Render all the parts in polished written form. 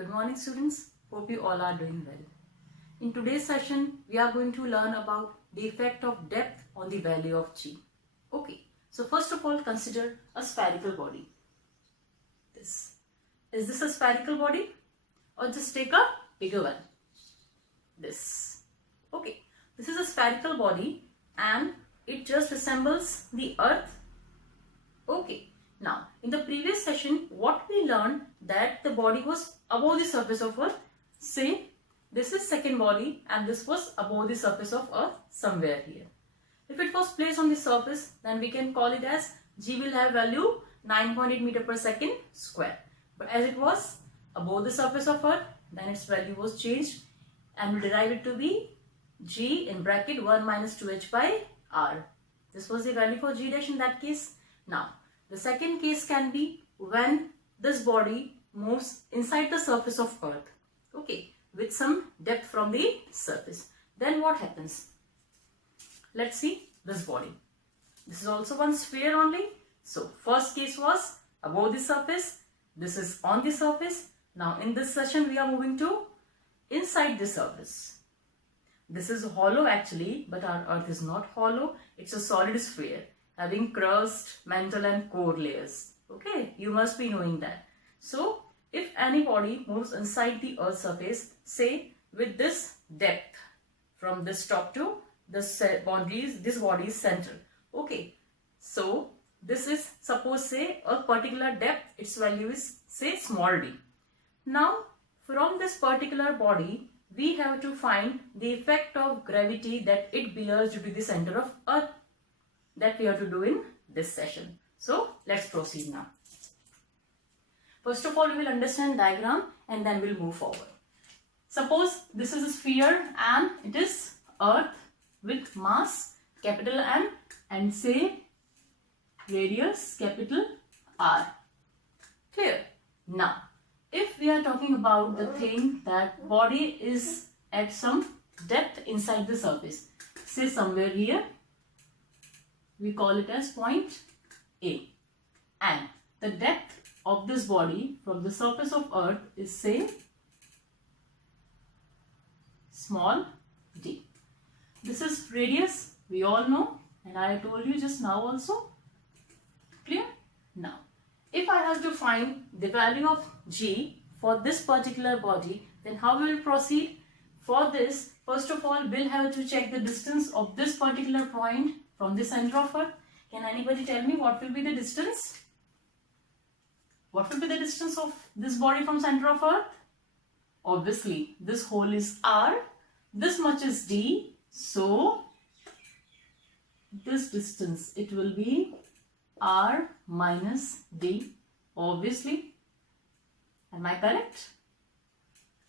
Good morning students, hope you all are doing well. In today's session, we are going to learn about the effect of depth on the value of G. Okay, so first of all consider a spherical body. Is this a spherical body? Or just take a bigger one? This. Okay, this is a spherical body and it just resembles the earth. Okay, now in the previous session what we learned that the body was above the surface of earth. Say this is second body and this was above the surface of earth somewhere here. If it was placed on the surface, then we can call it as G will have value 9.8 meter per second square. But as it was above the surface of earth, then its value was changed and we derive it to be G in bracket 1 minus 2h by r. This was the value for G dash in that case. Now the second case can be when this body moves inside the surface of earth, okay, with some depth from the surface. Then what happens? Let's see this body. This is also one sphere only. So first case was above the surface. This is on the surface. Now in this session we are moving to inside the surface. This is hollow actually, but our earth is not hollow. It's a solid sphere having crust, mantle and core layers. Okay, you must be knowing that. So if any body moves inside the earth's surface, say with this depth from this top to this body's center. Okay, so this is, suppose say a particular depth, its value is say small d. Now from this particular body we have to find the effect of gravity that it bears due to the center of earth. That we have to do in this session. So let's proceed now. First of all we will understand diagram and then we'll move forward. Suppose this is a sphere and it is earth with mass capital M and say radius capital R. Clear? Now if we are talking about the thing that body is at some depth inside the surface, say somewhere here, we call it as point A, and the depth of this body from the surface of earth is say small d. This is radius, we all know, and I told you just now also. Clear? Now if I have to find the value of G for this particular body, then how we will proceed? For this, first of all we'll have to check the distance of this particular point from the center of earth. Can anybody tell me what will be the distance? What will be the distance of this body from center of earth? Obviously this whole is r, this much is d, so this distance it will be r minus d, obviously. Am I correct?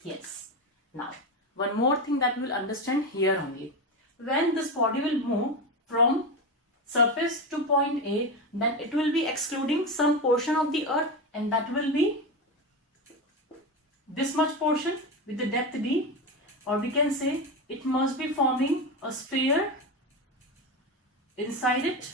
Yes. Now one more thing that we will understand here only. When this body will move from surface to point A, then it will be excluding some portion of the earth, and that will be this much portion with the depth d, or we can say it must be forming a sphere inside it.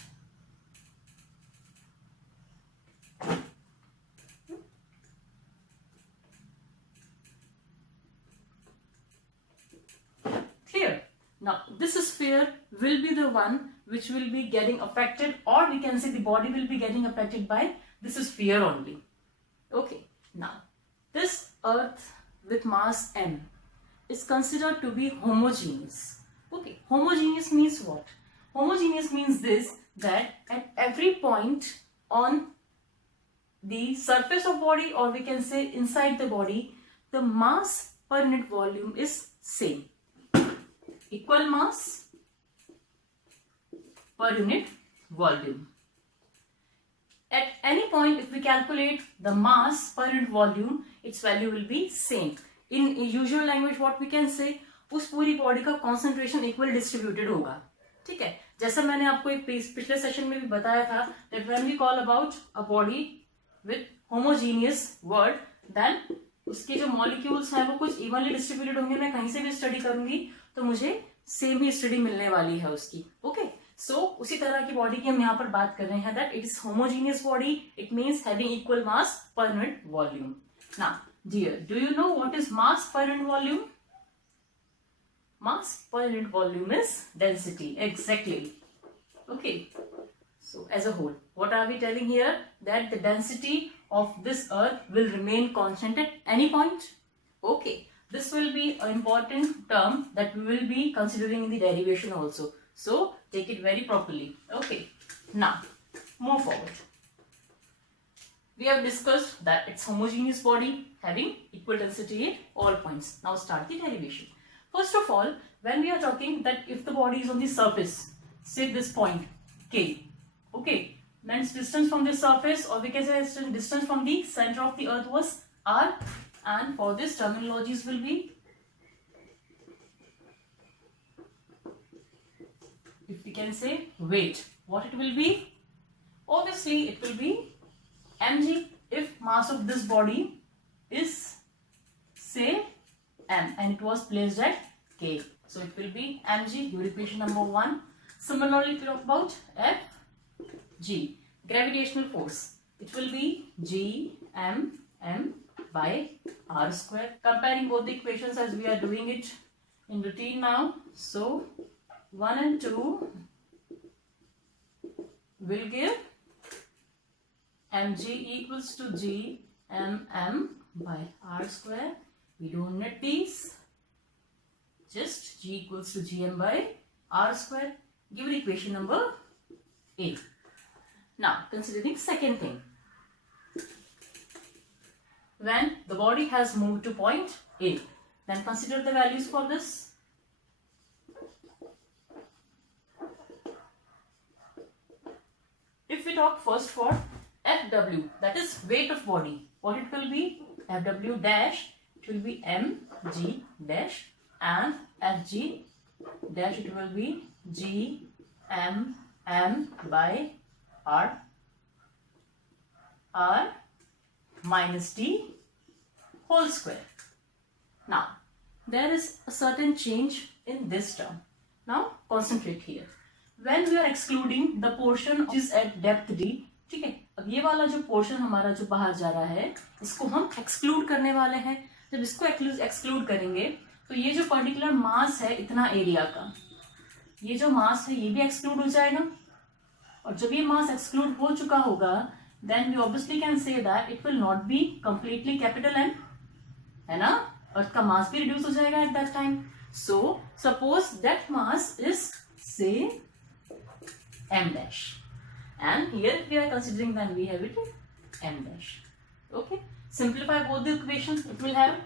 Clear? Now this sphere will be the one which will be getting affected, or we can say the body will be getting affected by this sphere only. Okay, now this earth with mass m is considered to be homogeneous. Okay, homogeneous means what? Homogeneous means this, that at every point on the surface of body, or we can say inside the body, the mass per unit volume is same. Equal mass per unit volume. At any point if we calculate the mass per unit volume, its value will be same. In usual language what we can say, उस पूरी body का concentration equal distributed होगा. ठीक है, जैसा मैंने आपको एक पिछले सेशन में भी बताया था that when we call about a body with homogeneous word, then उसके जो molecules हैं वो कुछ evenly distributed होंगे. मैं कहीं से भी स्टडी करूंगी तो मुझे सेम ही स्टडी मिलने वाली है उसकी. ओके, सो उसी तरह की बॉडी की हम यहाँ पर बात कर रहे हैं, that it is homogeneous body, it means having equal mass per unit volume. Now Dear, do you know what is mass per unit volume? Mass per unit volume is density. Exactly. Okay. So as a whole, what are we telling here? That the density of this earth will remain constant at any point. Okay. This will be an important term that we will be considering in the derivation also. So take it very properly. Okay. Now move forward. We have discussed that it's homogeneous body having equal density at all points. Now start the derivation. First of all, when we are talking that if the body is on the surface, say this point K, okay, then its distance from the surface, or we can say its distance from the center of the earth was R, and for this terminologies will be, if we can say weight, what it will be? Obviously it will be mg if mass of this body is say m and it was placed at K. So it will be mg, your equation number 1. Similarly, if you talk about Fg, gravitational force, it will be G m by r square. Comparing both the equations as we are doing it in routine now. So 1 and 2 will give mg equals to G m by r square. We don't need these. Just G equals to Gm by r square. Give the equation number A. Now considering second thing. When the body has moved to point A, then consider the values for this. If we talk first for Fw, that is weight of body, what it will be? Fw dash, it will be mg dash, and Fg dash, it will be G m by r minus t whole square. Now there is a certain change in this term. Now concentrate here. When we are excluding the portion which is at depth d, ठीक है, अब ये वाला जो portion हमारा जो बाहर जा रहा है, इसको हम एक्सक्लूड करने वाले हैं. जब इसको एक्सक्लूड करेंगे तो ये जो पर्टिकुलर मास है इतना एरिया का, ये जो मास है ये भी एक्सक्लूड हो जाएगा. और जब ये मास एक्सक्लूड हो चुका होगा, then we obviously can say that it will not be completely capital N, है ना. अर्थ का मास भी रिड्यूस हो जाएगा at that time. So suppose that mass is say m dash, and here we are considering that we have it m dash. Okay, simplify both the equations. It will have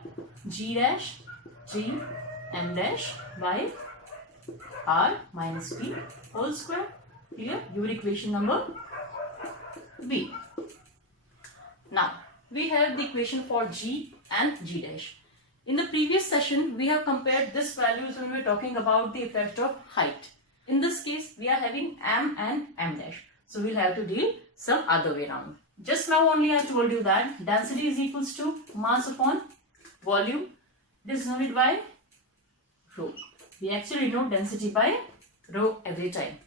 g dash g m dash by r minus t whole square. Clear? Your equation number B. Now we have the equation for g and g dash. In the previous session we have compared this values when we were talking about the effect of height. In this case we are having m and m dash, so we'll have to deal some other way around. Just now only I told you that density is equals to mass upon volume. This is denoted by rho. We actually know density by rho every time.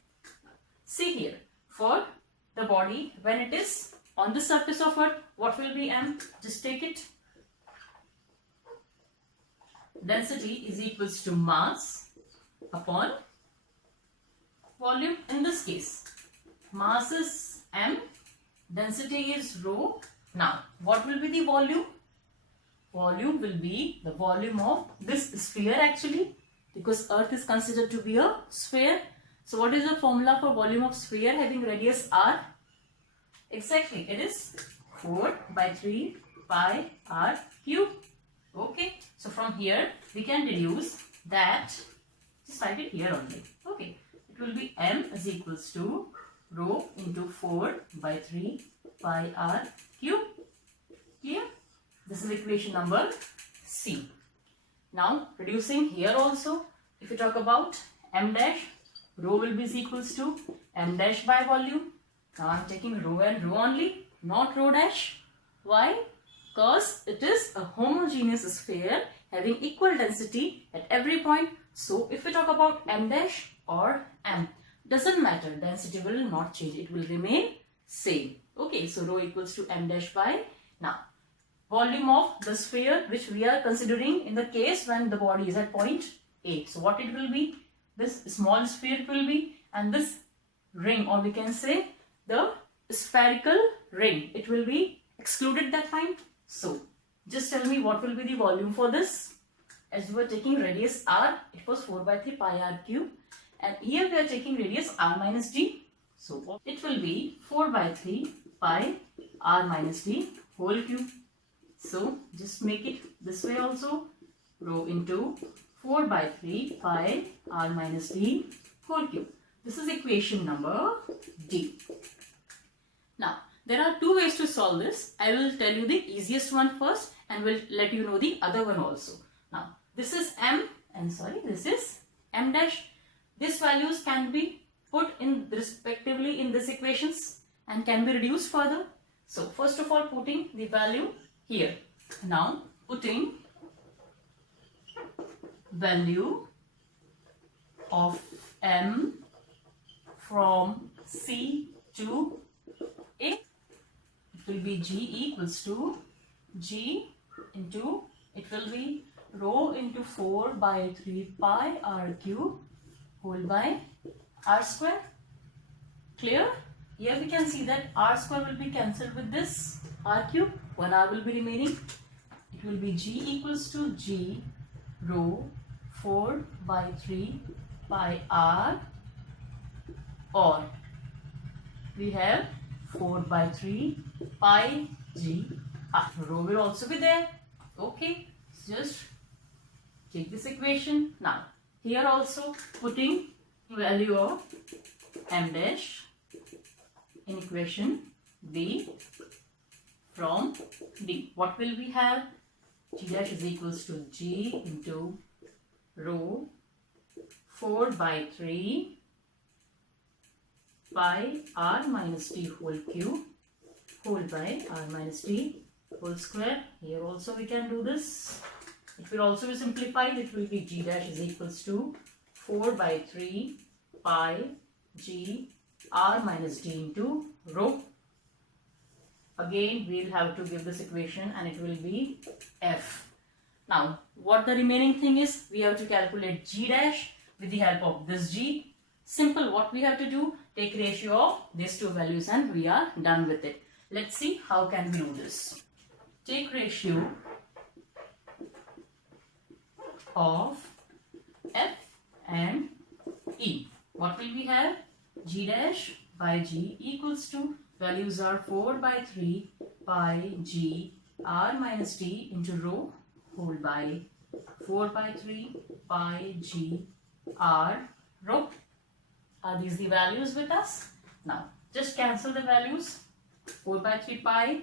See here, for the body when it is on the surface of Earth, what will be m? Just take it. Density is equals to mass upon volume. In this case mass is m, density is rho. Now what will be the volume? Volume will be the volume of this sphere actually, because Earth is considered to be a sphere. So what is the formula for volume of sphere having radius r? Exactly, it is 4 by 3 pi r cube. Okay, so from here we can deduce that, just write it here only. Okay, it will be m is equals to rho into 4 by 3 pi r cube. Clear? This is equation number C. Now reducing here also, if you talk about m dash, rho will be equals to m dash by volume. Now I am taking rho and rho only, not rho dash. Why? Because it is a homogeneous sphere having equal density at every point. So if we talk about m dash or m, doesn't matter, density will not change, it will remain same. Okay, so rho equals to m dash by. Now volume of the sphere which we are considering in the case when the body is at point A. So what it will be? This small sphere it will be, and this ring, or we can say the spherical ring, it will be excluded that time. So just tell me what will be the volume for this. As we were taking radius r, it was 4 by 3 pi r cube, and here we are taking radius r minus d. So it will be 4 by 3 pi r minus d whole cube. So just make it this way also, rho into 4 by 3 pi r minus d whole cube. This is equation number D. Now, there are two ways to solve this. I will tell you the easiest one first and will let you know the other one also. Now, this is m and this is m dash. These values can be put in respectively in these equations and can be reduced further. So, first of all, putting the value here. Now, putting value of m from C to A, it will be G equals to G into, it will be rho into 4 by 3 pi r cube whole by r square. Clear? Here we can see that r square will be cancelled with this r cube. 1 r will be remaining. It will be G equals to G rho 4 by 3 pi r, or we have 4 by 3 pi g r. Rho will also be there. Okay, just take this equation. Now, here also putting value of m dash in equation B from D. What will we have? G dash is equals to G into rho 4 by 3 pi r minus d whole cube whole by r minus d whole square. Here also we can do this. It will also be simplified. It will be G dash is equals to 4 by 3 pi g r minus d into rho. Again, we will have to give this equation and it will be f. Now, what the remaining thing is, we have to calculate G dash with the help of this G. Simple, what we have to do, take ratio of these two values and we are done with it. Let's see how can we do this. Take ratio of F and E. What will we have? G dash by G equals to, values are 4 by 3 pi G r minus d into rho whole by 4 by 3 pi G r rho. Are these the values with us? Now, just cancel the values. 4 by 3 pi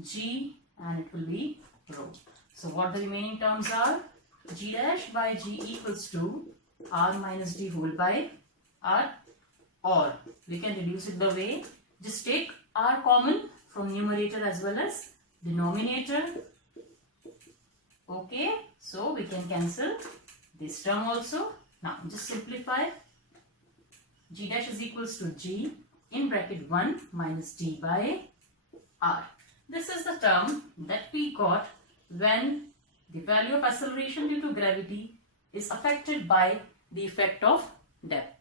G and it will be rho. So, what the remaining terms are? G dash by G equals to r minus d whole by r, or we can reduce it the way, just take r common from numerator as well as denominator. Okay, so we can cancel this term also. Now just simplify. G dash is equals to G in bracket 1 minus d by r. This is the term that we got when the value of acceleration due to gravity is affected by the effect of depth.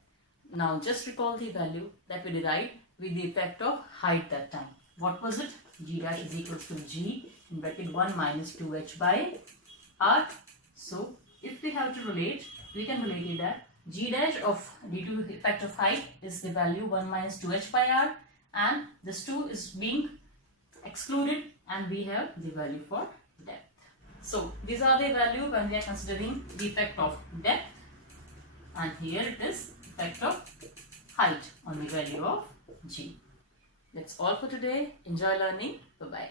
Now just recall the value that we derived with the effect of height that time. What was it? G dash is equals to G in bracket 1 minus 2h by r. So if we have to relate, we can relate it that G dash of due to the effect of height is the value 1 minus 2h by r, and this 2 is being excluded and we have the value for depth. So these are the value when we are considering the effect of depth, and here it is effect of height on the value of G. That's all for today. Enjoy learning. Bye-bye.